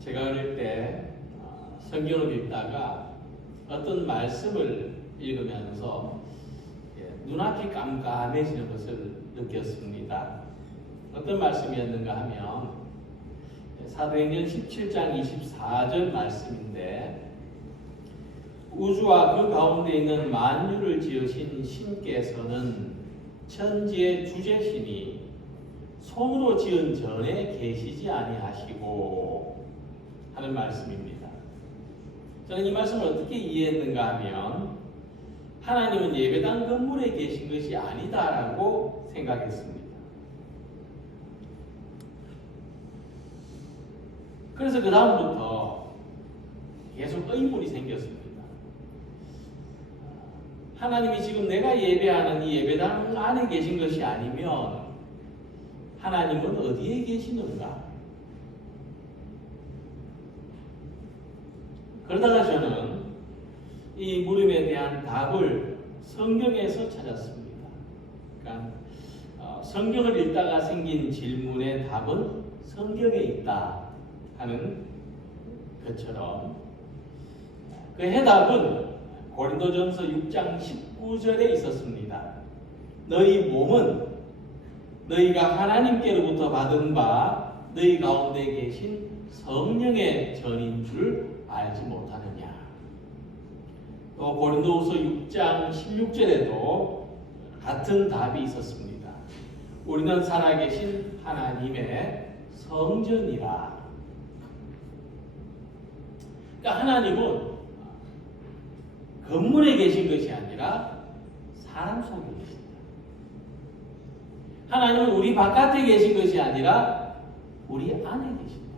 제가 어릴 때 성경을 읽다가 어떤 말씀을 읽으면서 눈앞이 깜깜해지는 것을 느꼈습니다. 어떤 말씀이었는가 하면 사도행전 17장 24절 말씀인데, 우주와 그 가운데 있는 만유를 지으신 신께서는 천지의 주제시니 손으로 지은 전에 계시지 아니하시고 하는 말씀입니다. 저는 이 말씀을 어떻게 이해했는가 하면 하나님은 예배당 건물에 계신 것이 아니다라고 생각했습니다. 그래서 그 다음부터 계속 의문이 생겼습니다. 하나님이 지금 내가 예배하는 이 예배당 안에 계신 것이 아니면 하나님은 어디에 계시는가? 그러다가 저는 이 물음에 대한 답을 성경에서 찾았습니다. 그러니까 성경을 읽다가 생긴 질문의 답은 성경에 있다 하는 것처럼, 그 해답은 고린도전서 6장 19절에 있었습니다. 너희 몸은 너희가 하나님께로부터 받은 바 너희 가운데 계신 성령의 전인 줄 알지 못하느냐. 또 고린도후서 6장 16절에도 같은 답이 있었습니다. 우리는 살아계신 하나님의 성전이라. 그러니까 하나님은 건물에 계신 것이 아니라 사람 속에 계신다. 하나님은 우리 바깥에 계신 것이 아니라 우리 안에 계신다.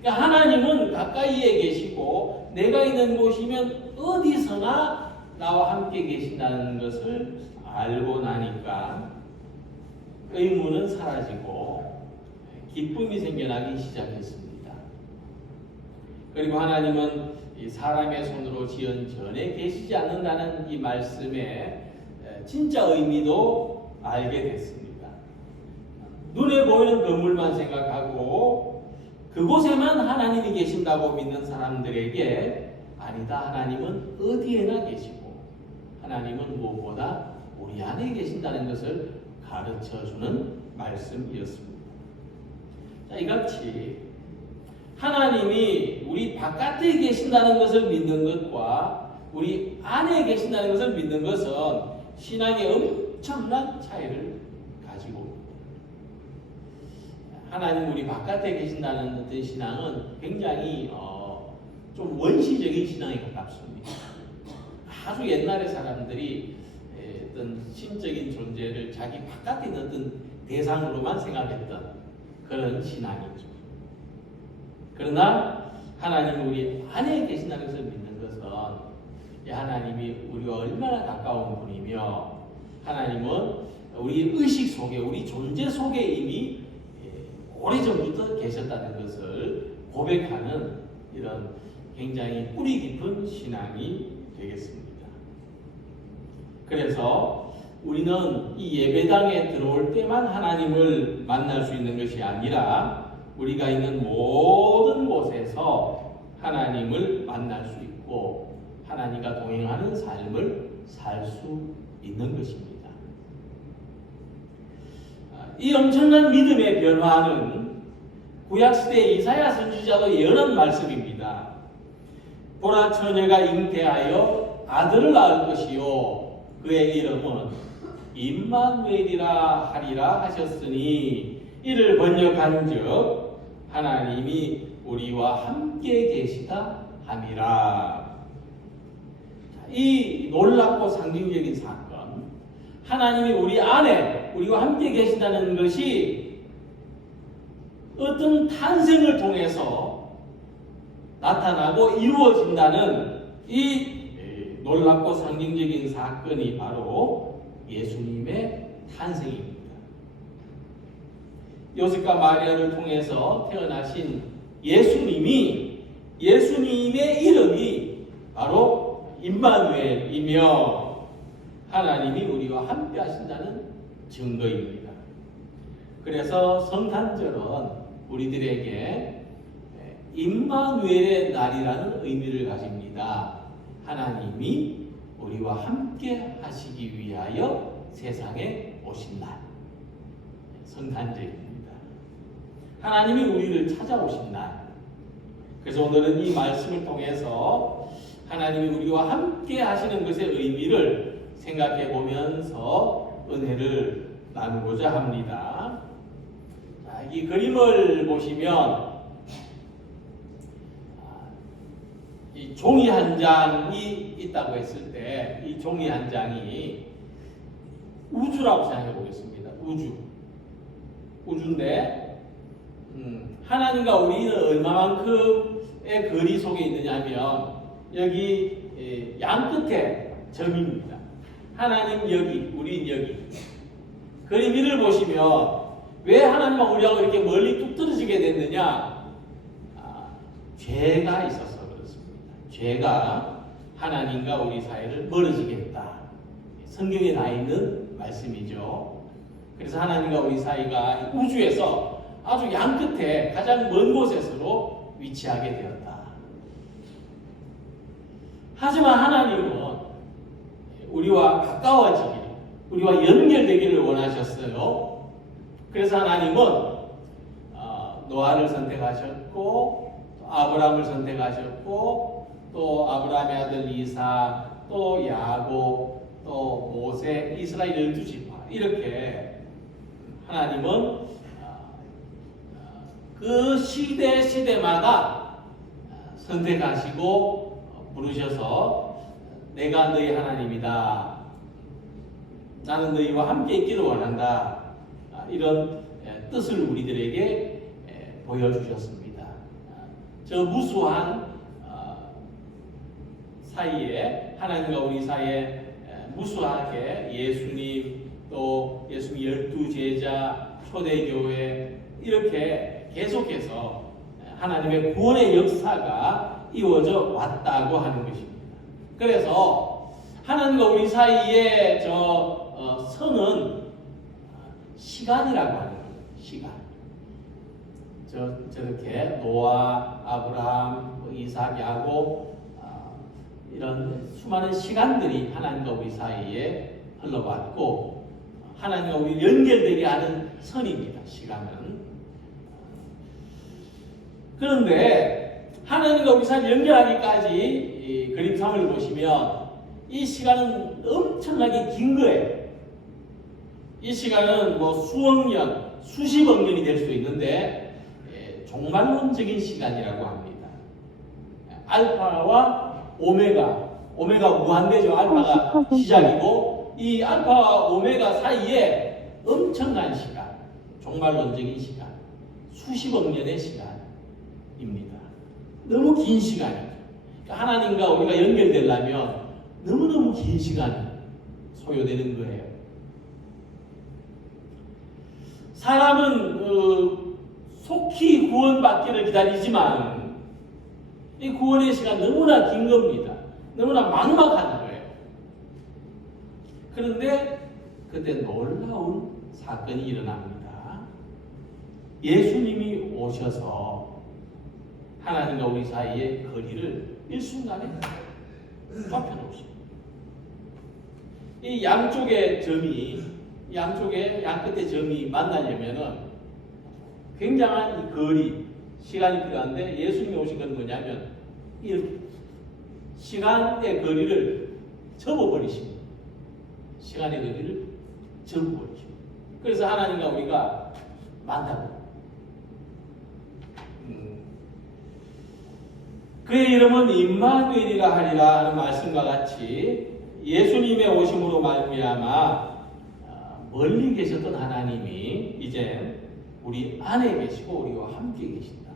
그러니까 하나님은 가까이에 계시고 내가 있는 곳이면 어디서나 나와 함께 계신다는 것을 알고 나니까 의문은 사라지고 기쁨이 생겨나기 시작했습니다. 그리고 하나님은 이 사람의 손으로 지은 전에 계시지 않는다는 이 말씀의 진짜 의미도 알게 됐습니다. 눈에 보이는 건물만 생각하고 그곳에만 하나님이 계신다고 믿는 사람들에게 아니다, 하나님은 어디에나 계시고 하나님은 무엇보다 우리 안에 계신다는 것을 가르쳐주는 말씀이었습니다. 자, 이같이 하나님이 우리 바깥에 계신다는 것을 믿는 것과 우리 안에 계신다는 것을 믿는 것은 신앙의 엄청난 차이를 가지고 있습니다. 하나님 우리 바깥에 계신다는 어떤 신앙은 굉장히 좀 원시적인 신앙에 가깝습니다. 아주 옛날의 사람들이 어떤 신적인 존재를 자기 바깥에 있는 어떤 대상으로만 생각했던 그런 신앙이죠. 그러나 하나님이 우리 안에 계신다는 것을 믿는 것은 하나님이 우리와 얼마나 가까운 분이며 하나님은 우리 의식 속에, 우리 존재 속에 이미 오래전부터 계셨다는 것을 고백하는 이런 굉장히 뿌리 깊은 신앙이 되겠습니다. 그래서 우리는 이 예배당에 들어올 때만 하나님을 만날 수 있는 것이 아니라 우리가 있는 모든 곳에서 하나님을 만날 수 있고 하나님과 동행하는 삶을 살 수 있는 것입니다. 이 엄청난 믿음의 변화는 구약시대 이사야 선지자도 예언한 말씀입니다. 보라, 처녀가 잉태하여 아들을 낳을 것이요 그의 이름은 임마누엘이라 하리라 하셨으니 이를 번역한즉 하나님이 우리와 함께 계시다 함이라. 이 놀랍고 상징적인 사건, 하나님이 우리 안에 우리와 함께 계시다는 것이 어떤 탄생을 통해서 나타나고 이루어진다는 이 놀랍고 상징적인 사건이 바로 예수님의 탄생입니다. 요셉과 마리아를 통해서 태어나신 예수님의 이름이 바로 임마누엘이며 하나님이 우리와 함께 하신다는 증거입니다. 그래서 성탄절은 우리들에게 임마누엘의 날이라는 의미를 가집니다. 하나님이 우리와 함께 하시기 위하여 세상에 오신 날. 성탄절입니다. 하나님이 우리를 찾아오신 날. 그래서 오늘은 이 말씀을 통해서 하나님이 우리와 함께 하시는 것의 의미를 생각해 보면서 은혜를 나누고자 합니다. 자, 이 그림을 보시면 이 종이 한 장이 있다고 했을 때 이 종이 한 장이 우주라고 생각해 보겠습니다. 우주인데 하나님과 우리는 얼마만큼의 거리 속에 있느냐 하면 여기 양 끝에 점입니다. 하나님 여기, 우린 여기. 그림 위를 보시면 왜 하나님과 우리하고 이렇게 멀리 뚝 떨어지게 됐느냐? 죄가 있어서 그렇습니다. 죄가 하나님과 우리 사이를 멀어지게 했다. 성경에 나 있는 말씀이죠. 그래서 하나님과 우리 사이가 우주에서 아주 양 끝에 가장 먼 곳에서로 위치하게 되었다. 하지만 하나님은 우리와 가까워지기를, 우리와 연결되기를 원하셨어요. 그래서 하나님은 노아를 선택하셨고, 아브라함을 선택하셨고, 또 아브라함의 아들 이사, 또 야곱, 또 모세, 이스라엘 12지파 이렇게 하나님은 그 시대마다 선택하시고 부르셔서 내가 너희 하나님이다. 나는 너희와 함께 있기를 원한다. 이런 뜻을 우리들에게 보여주셨습니다. 저 무수한 사이에, 하나님과 우리 사이에 무수하게 예수님, 또 예수님 12제자, 초대교회 이렇게 계속해서 하나님의 구원의 역사가 이루어져 왔다고 하는 것입니다. 그래서 하나님과 우리 사이에 선은 시간이라고 하는 거예요. 시간. 저렇게 노아, 아브라함, 이삭, 야곱 이런 수많은 시간들이 하나님과 우리 사이에 흘러왔고 하나님과 우리 연결되게 하는 선입니다. 시간은. 그런데 하나님과 우리 사이를 연결하기까지 이 그림 3을 보시면 이 시간은 엄청나게 긴 거예요. 이 시간은 뭐 수억 년, 수십억 년이 될 수도 있는데 종말론적인 시간이라고 합니다. 알파와 오메가 무한대죠. 알파가 시작이고 이 알파와 오메가 사이에 엄청난 시간, 종말론적인 시간, 수십억 년의 시간입니다. 너무 긴 시간이죠. 그러니까 하나님과 우리가 연결되려면 너무너무 긴 시간이 소요되는 거예요. 사람은 속히 구원받기를 기다리지만 이 구원의 시간 너무나 긴 겁니다. 너무나 막막한 거예요. 그런데 그때 놀라운 사건이 일어납니다. 예수님이 오셔서 하나님과 우리 사이의 거리를 일순간에 좁혀놓으십니다. 이 양쪽의 점이, 양 끝의 점이 만나려면은 굉장한 이 거리, 시간이 필요한데 예수님이 오신 건 뭐냐면 이렇게 시간의 거리를 접어버리십니다. 시간의 거리를 접어버리십니다. 그래서 하나님과 우리가 만나고 그의 이름은 임마누엘이라 하리라 하는 말씀과 같이 예수님의 오심으로 말미암아 멀리 계셨던 하나님이 이제 우리 안에 계시고 우리와 함께 계신다.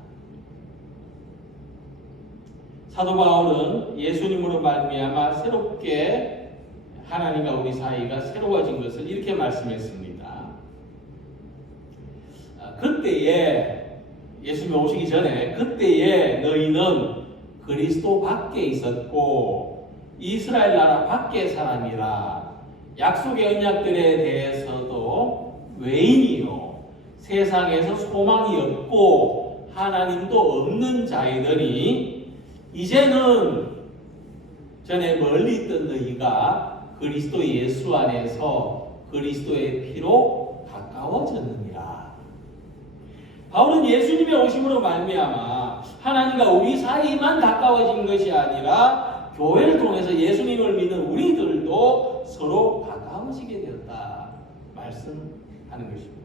사도 바울은 예수님으로 말미암아 새롭게 하나님과 우리 사이가 새로워진 것을 이렇게 말씀했습니다. 그때에 예수님이 오시기 전에 그때에 너희는 그리스도 밖에 있었고 이스라엘 나라 밖의 사람이라 약속의 언약들에 대해서도 외인이요 세상에서 소망이 없고 하나님도 없는 자이더니 이제는 전에 멀리 있던 너희가 그리스도 예수 안에서 그리스도의 피로 가까워졌느니라. 바울은 예수님의 오심으로 말미암아 하나님과 우리 사이만 가까워진 것이 아니라 교회를 통해서 예수님을 믿는 우리들도 서로 가까워지게 되었다 말씀하는 것입니다.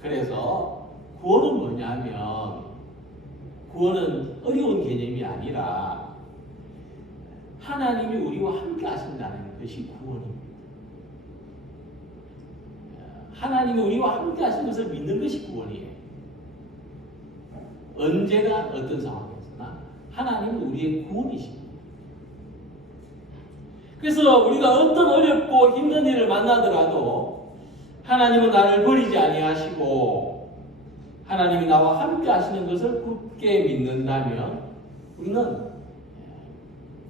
그래서 구원은 뭐냐면 구원은 어려운 개념이 아니라 하나님이 우리와 함께 하신다는 것이 구원입니다. 하나님이 우리와 함께 하신 것을 믿는 것이 구원이에요. 언제나 어떤 상황에서나 하나님은 우리의 구원이십니다. 그래서 우리가 어떤 어렵고 힘든 일을 만나더라도 하나님은 나를 버리지 아니하시고 하나님이 나와 함께 하시는 것을 굳게 믿는다면 우리는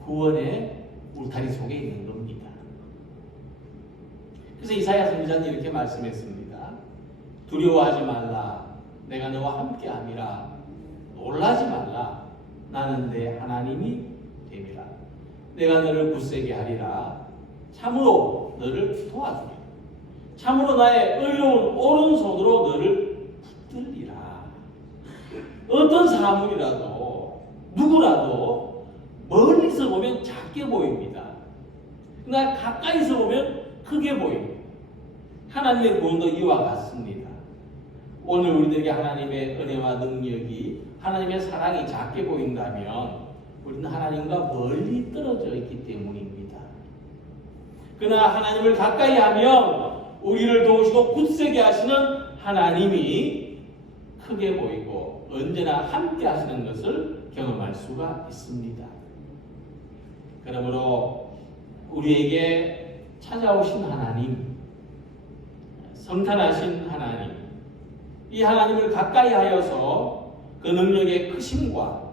구원의 울타리 속에 있는 겁니다. 그래서 이사야 선지자는 이렇게 말씀했습니다. 두려워하지 말라. 내가 너와 함께 함이라. 놀라지 말라. 나는 내 하나님이 됨이라. 내가 너를 굳세게 하리라. 참으로 너를 도와주리라. 참으로 나의 의로운 오른손으로 너를 붙들리라. 어떤 사물이라도 누구라도 멀리서 보면 작게 보입니다. 그러나 가까이서 보면 크게 보입니다. 하나님의 구원도 이와 같습니다. 오늘 우리들에게 하나님의 은혜와 능력이 하나님의 사랑이 작게 보인다면 우리는 하나님과 멀리 떨어져 있기 때문입니다. 그러나 하나님을 가까이 하면 우리를 도우시고 굳세게 하시는 하나님이 크게 보이고 언제나 함께 하시는 것을 경험할 수가 있습니다. 그러므로 우리에게 찾아오신 하나님, 성탄하신 하나님, 이 하나님을 가까이 하여서 그 능력의 크심과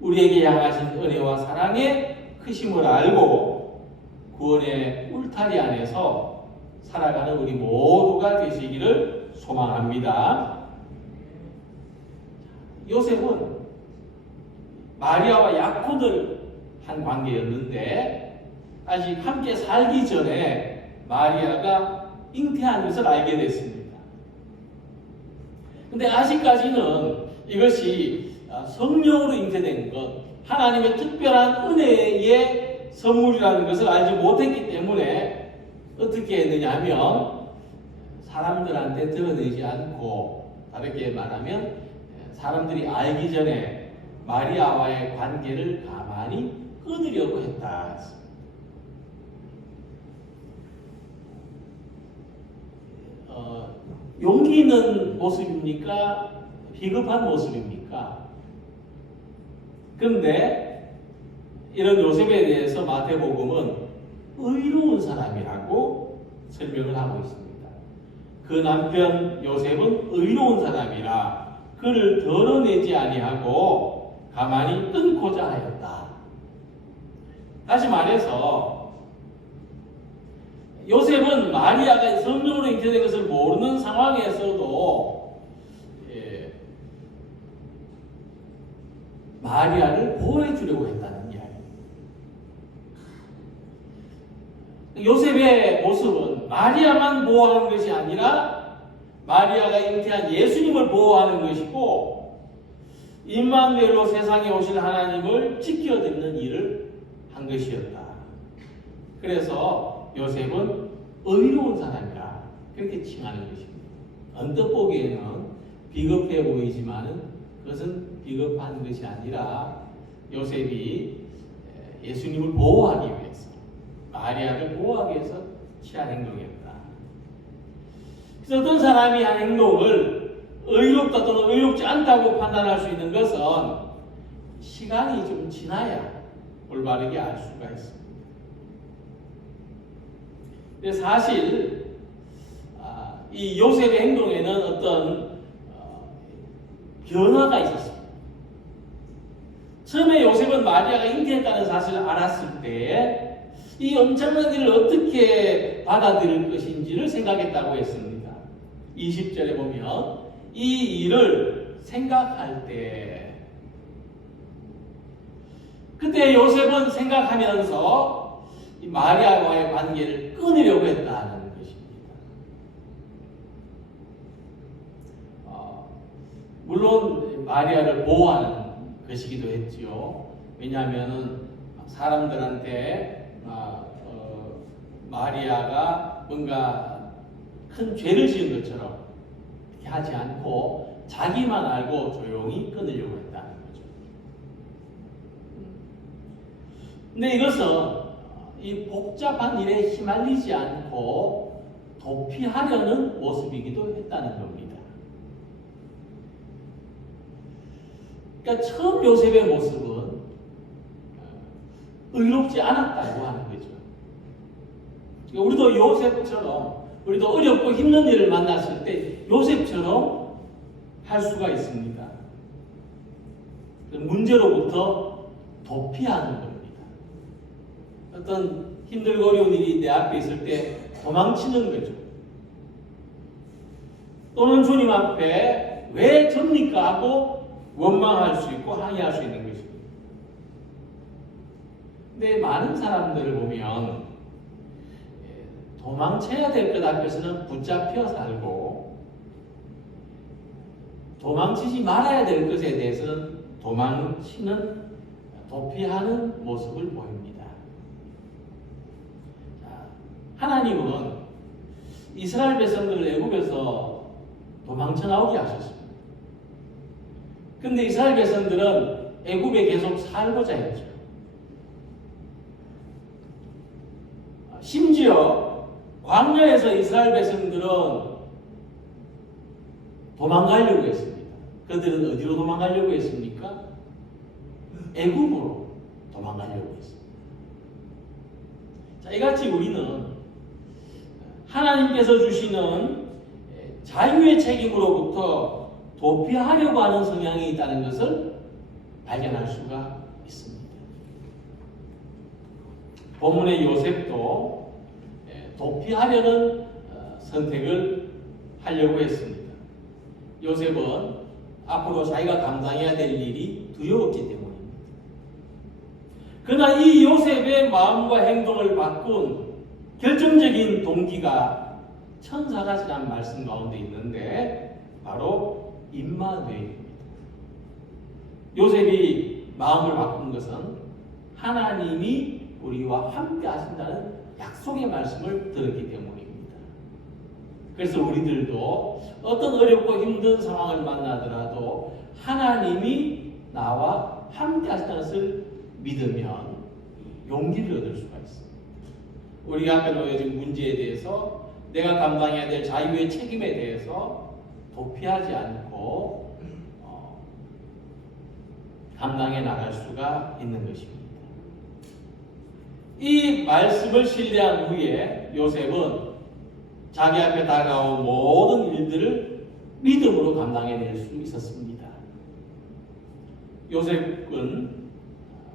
우리에게 향하신 은혜와 사랑의 크심을 알고 구원의 울타리 안에서 살아가는 우리 모두가 되시기를 소망합니다. 요셉은 마리아와 약혼을 한 관계였는데 아직 함께 살기 전에 마리아가 잉태한 것을 알게 됐습니다. 근데 아직까지는 이것이 성령으로 잉태된 것, 하나님의 특별한 은혜의 선물이라는 것을 알지 못했기 때문에 어떻게 했느냐 하면 사람들한테 드러내지 않고 다르게 말하면 사람들이 알기 전에 마리아와의 관계를 가만히 끊으려고 했다. 용기 있는 모습입니까? 비겁한 모습입니까? 그런데 이런 요셉에 대해서 마태복음은 의로운 사람이라고 설명을 하고 있습니다. 그 남편 요셉은 의로운 사람이라 그를 드러내지 아니하고 가만히 끊고자 하였다. 다시 말해서 요셉은 마리아가 성령으로 잉태된 것을 모르는 상황에서도 마리아를 보호해 주려고 했다는 이야기입니다. 요셉의 모습은 마리아만 보호하는 것이 아니라 마리아가 잉태한 예수님을 보호하는 것이고 임마누엘로 세상에 오실 하나님을 지켜드리는 일을 한 것이었다. 그래서 요셉은 의로운 사람이라 그렇게 칭하는 것입니다. 언뜻 보기에는 비겁해 보이지만은 그것은 비겁한 것이 아니라 요셉이 예수님을 보호하기 위해서 마리아를 보호하기 위해서 취한 행동이었다. 그래서 어떤 사람이 한 행동을 의롭다 또는 의롭지 않다고 판단할 수 있는 것은 시간이 좀 지나야 올바르게 알 수가 있습니다. 근데 사실 이 요셉의 행동에는 어떤 변화가 있었습니다. 처음에 요셉은 마리아가 잉태했다는 사실을 알았을 때 이 엄청난 일을 어떻게 받아들일 것인지를 생각했다고 했습니다. 20절에 보면 이 일을 생각할 때 그때 요셉은 생각하면서 이 마리아와의 관계를 끊으려고 했다는 것입니다. 물론 마리아를 보호하는 것이기도 했지요. 왜냐하면 사람들한테 마리아가 뭔가 큰 죄를 지은 것처럼 그렇게 하지 않고 자기만 알고 조용히 끊으려고 했다는 거죠. 근데 이것은 이 복잡한 일에 휘말리지 않고 도피하려는 모습이기도 했다는 겁니다. 그러니까 처음 요셉의 모습은 의롭지 않았다고 하는 거죠. 우리도 요셉처럼 우리도 어렵고 힘든 일을 만났을 때 요셉처럼 할 수가 있습니다. 문제로부터 도피하는 겁니다. 어떤 힘들고 어려운 일이 내 앞에 있을 때 도망치는 거죠. 또는 주님 앞에 왜 접니까 하고 원망할 수 있고 항의할 수 있는 것입니다. 근데 많은 사람들을 보면 도망쳐야 될 것 앞에서는 붙잡혀 살고 도망치지 말아야 될 것에 대해서는 도피하는 모습을 보입니다. 하나님은 이스라엘 백성들을 애굽에서 도망쳐 나오게 하셨습니다. 근데 이스라엘 백성들은 애굽에 계속 살고자 했죠. 심지어 광야에서 이스라엘 백성들은 도망가려고 했습니다. 그들은 어디로 도망가려고 했습니까? 애굽으로 도망가려고 했습니다. 자, 이같이 우리는 하나님께서 주시는 자유의 책임으로부터 도피하려고 하는 성향이 있다는 것을 발견할 수가 있습니다. 본문의 요셉도 도피하려는 선택을 하려고 했습니다. 요셉은 앞으로 자기가 감당해야 될 일이 두려웠기 때문입니다. 그러나 이 요셉의 마음과 행동을 바꾼 결정적인 동기가 천사가 지난 말씀 가운데 있는데 바로 임마누엘입니다. 요셉이 마음을 바꾼 것은 하나님이 우리와 함께 하신다는 약속의 말씀을 들었기 때문입니다. 그래서 우리들도 어떤 어렵고 힘든 상황을 만나더라도 하나님이 나와 함께 하신다는 것을 믿으면 용기를 얻을 수가 있습니다. 우리 앞에 놓여진 문제에 대해서 내가 감당해야 될 자유의 책임에 대해서 도피하지 않고 감당해 나갈 수가 있는 것입니다. 이 말씀을 신뢰한 후에 요셉은 자기 앞에 다가온 모든 일들을 믿음으로 감당해낼 수 있었습니다. 요셉은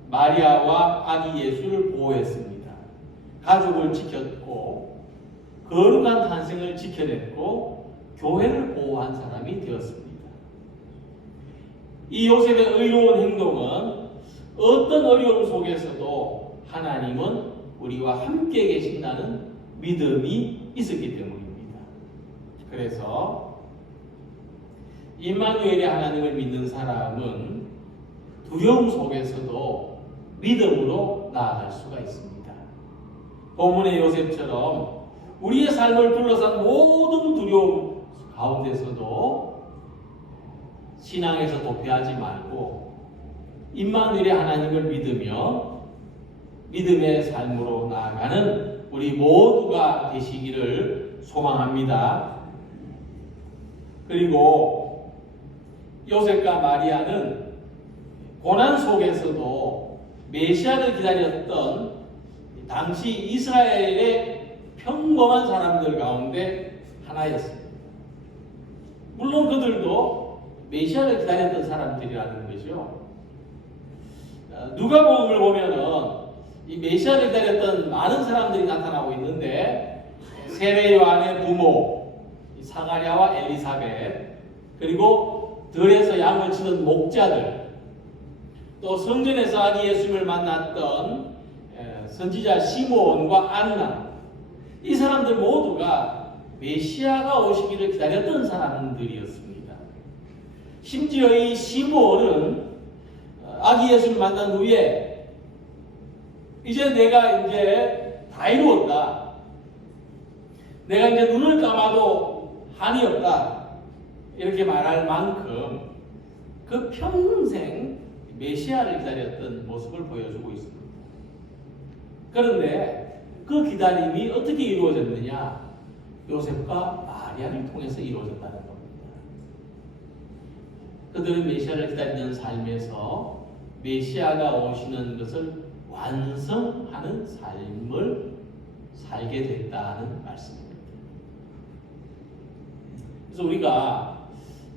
마리아와 아기 예수를 보호했습니다. 가족을 지켰고 거룩한 탄생을 지켜냈고 교회를 보호한 사람이 되었습니다. 이 요셉의 의로운 행동은 어떤 어려움 속에서도 하나님은 우리와 함께 계신다는 믿음이 있었기 때문입니다. 그래서 임마누엘의 하나님을 믿는 사람은 두려움 속에서도 믿음으로 나아갈 수가 있습니다. 본문의 요셉처럼 우리의 삶을 둘러싼 모든 두려움 가운데서도 신앙에서 도피하지 말고 임마누엘의 하나님을 믿으며 믿음의 삶으로 나아가는 우리 모두가 되시기를 소망합니다. 그리고 요셉과 마리아는 고난 속에서도 메시아를 기다렸던 당시 이스라엘의 평범한 사람들 가운데 하나였습니다. 물론 그들도 메시아를 기다렸던 사람들이라는 것이죠. 누가복음을 보면은 이 메시아를 기다렸던 많은 사람들이 나타나고 있는데 세례 요한의 부모 사가랴와 엘리사벳 그리고 들에서 양을 치던 목자들, 또 성전에서 아기 예수님을 만났던 선지자 시몬과 안나, 이 사람들 모두가 메시아가 오시기를 기다렸던 사람들이었습니다. 심지어 이 시몬은 아기 예수를 만난 후에 이제 내가 다 이루었다. 내가 이제 눈을 감아도 한이 없다. 이렇게 말할 만큼 그 평생 메시아를 기다렸던 모습을 보여주고 있습니다. 그런데 그 기다림이 어떻게 이루어졌느냐? 요셉과 마리아를 통해서 이루어졌다는 겁니다. 그들은 메시아를 기다리는 삶에서 메시아가 오시는 것을 완성하는 삶을 살게 됐다는 말씀입니다. 그래서 우리가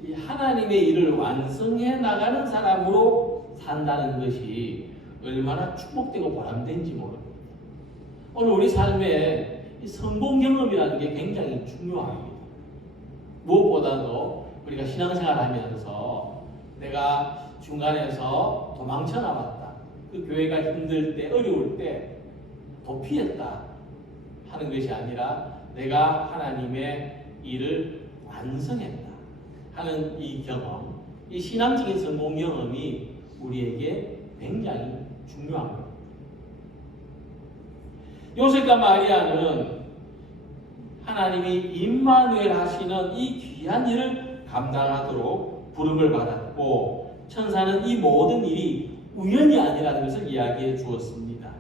이 하나님의 일을 완성해 나가는 사람으로 산다는 것이 얼마나 축복되고 보람된지 모릅니다. 오늘 우리 삶에 성공 경험이라는 게 굉장히 중요합니다. 무엇보다도 우리가 신앙생활 하면서 내가 중간에서 도망쳐 나왔다. 그 교회가 힘들 때, 어려울 때 도피했다 하는 것이 아니라 내가 하나님의 일을 완성했다 하는 이 경험, 이 신앙적인 성공 경험이 우리에게 굉장히 중요한 겁니다. 요셉과 마리아는 하나님이 임마누엘 하시는 이 귀한 일을 감당하도록 부름을 받았고, 천사는 이 모든 일이 우연이 아니라는 것을 이야기해 주었습니다.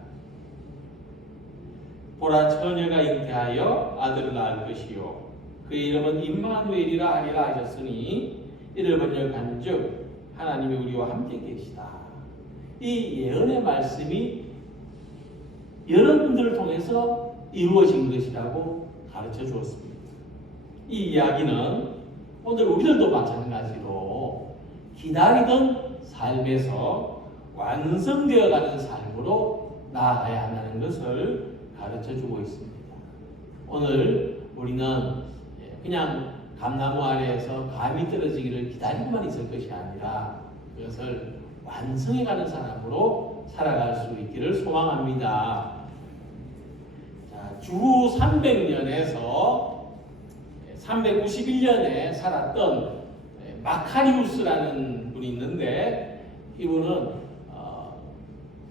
보라, 처녀가 잉태하여 아들을 낳을 것이요 그의 이름은 임마누엘이라 하리라 하셨으니 이를 번역한즉 하나님이 우리와 함께 계시다. 이 예언의 말씀이 여러분들을 통해서 이루어진 것이라고 가르쳐 주었습니다. 이 이야기는 오늘 우리들도 마찬가지로 기다리던 삶에서 완성되어가는 삶으로 나아가야 한다는 것을 가르쳐 주고 있습니다. 오늘 우리는 그냥 감나무 아래에서 감이 떨어지기를 기다리고만 있을 것이 아니라 그것을 완성해가는 사람으로 살아갈 수 있기를 소망합니다. 자, 주후 300년에서 391년에 살았던 마카리우스라는 분이 있는데 이분은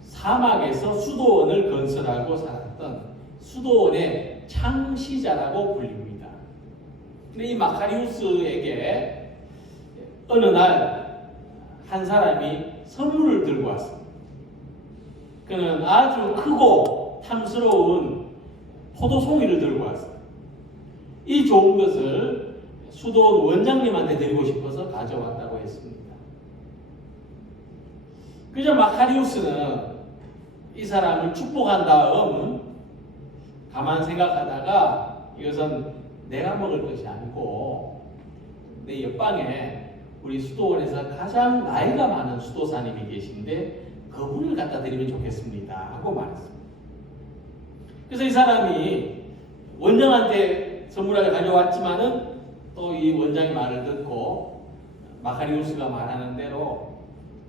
사막에서 수도원을 건설하고 살았던 수도원의 창시자라고 불립니다. 근데 이 마카리우스에게 어느 날 한 사람이 선물을 들고 왔습니다. 그는 아주 크고 탐스러운 포도송이를 들고 왔어요. 이 좋은 것을 수도원 원장님한테 드리고 싶어서 가져왔다고 했습니다. 그저 마카리우스는 이 사람을 축복한 다음 가만 생각하다가 이것은 내가 먹을 것이 아니고 내 옆방에 우리 수도원에서 가장 나이가 많은 수도사님이 계신데 그분을 갖다 드리면 좋겠습니다 하고 말했습니다. 그래서 이 사람이 원장한테 선물을 가져왔지만은 또 이 원장의 말을 듣고 마카리우스가 말하는 대로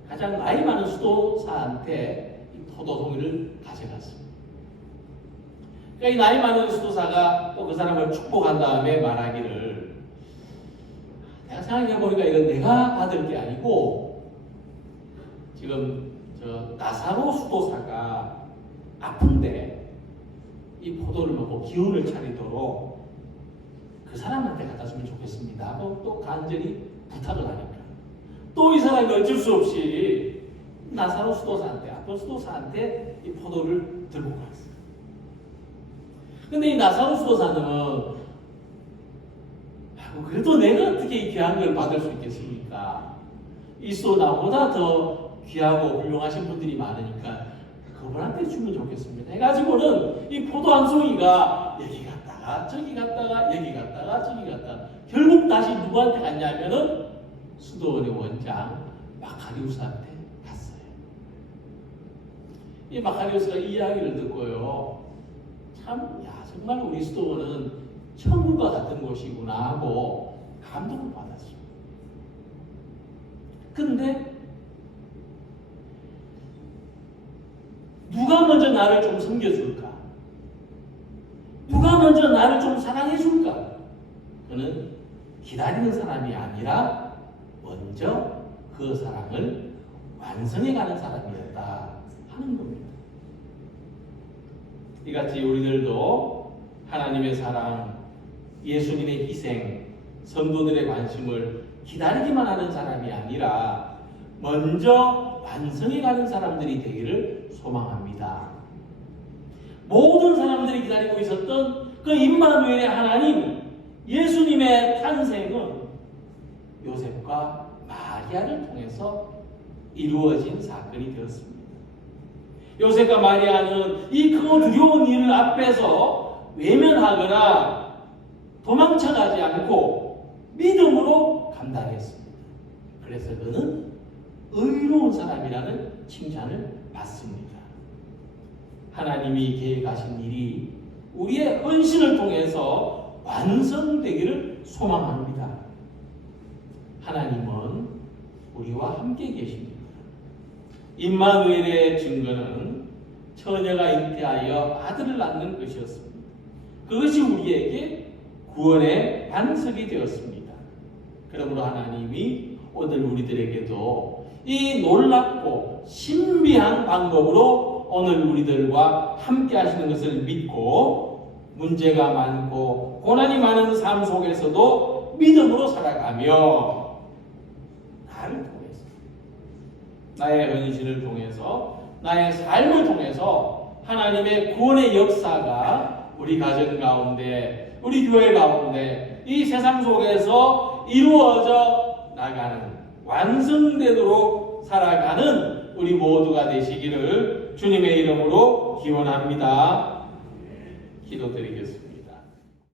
가장 나이 많은 수도사한테 이 포도송이를 가져갔습니다. 그러니까 이 나이 많은 수도사가 또 그 사람을 축복한 다음에 말하기를, 내가 생각해보니까 이건 내가 받을 게 아니고 지금 저 나사로 수도사가 아픈데 이 포도를 먹고 기운을 차리도록 그 사람한테 갖다 주면 좋겠습니다 하고 또 간절히 부탁을 하니까 또 이 사람이 어쩔 수 없이 나사로 수도사한테, 아픈 수도사한테 이 포도를 들고 갔어요. 근데 이 나사로 수도사는 그래도 내가 어떻게 이 귀한 걸 받을 수 있겠습니까? 이 수도 나보다 더 귀하고 훌륭하신 분들이 많으니까 그분한테 주면 좋겠습니다 해가지고는 이 포도 한 송이가 여기 갔다가 저기 갔다가 여기 갔다가 저기 갔다가 결국 다시 누구한테 갔냐면은 수도원의 원장 마카리우스한테 갔어요. 이 마카리우스가 이 이야기를 듣고요, 참, 정말 우리 수도원은 천국과 같은 곳이구나 하고 감동을 받았어요. 근데 누가 먼저 나를 좀 섬겨줄까? 누가 먼저 나를 좀 사랑해줄까? 그는 기다리는 사람이 아니라 먼저 그 사랑을 완성해가는 사람이었다 하는 겁니다. 이같이 우리들도 하나님의 사랑, 예수님의 희생, 성도들의 관심을 기다리기만 하는 사람이 아니라 먼저 완성해가는 사람들이 되기를 소망합니다. 모든 사람들이 기다리고 있었던 그 임마누엘의 하나님, 예수님의 탄생은 요셉과 마리아를 통해서 이루어진 사건이 되었습니다. 요셉과 마리아는 이 크고 두려운 일 앞에서 외면하거나 도망쳐가지 않고 믿음으로 감당했습니다. 그래서 그는 의로운 사람이라는 칭찬을 받습니다. 하나님이 계획하신 일이 우리의 헌신을 통해서 완성되기를 소망합니다. 하나님은 우리와 함께 계십니다. 임마누엘의 증거는 처녀가 잉태하여 아들을 낳는 것이었습니다. 그것이 우리에게 구원의 반석이 되었습니다. 그러므로 하나님이 오늘 우리들에게도 이 놀랍고 신비한 방법으로 오늘 우리들과 함께 하시는 것을 믿고 문제가 많고 고난이 많은 삶 속에서도 믿음으로 살아가며 나를 통해서, 나의 헌신을 통해서, 나의 삶을 통해서 하나님의 구원의 역사가 우리 가정 가운데, 우리 교회 가운데, 이 세상 속에서 이루어져 나가는, 완성되도록 살아가는 우리 모두가 되시기를 주님의 이름으로 기원합니다. 기도드리겠습니다.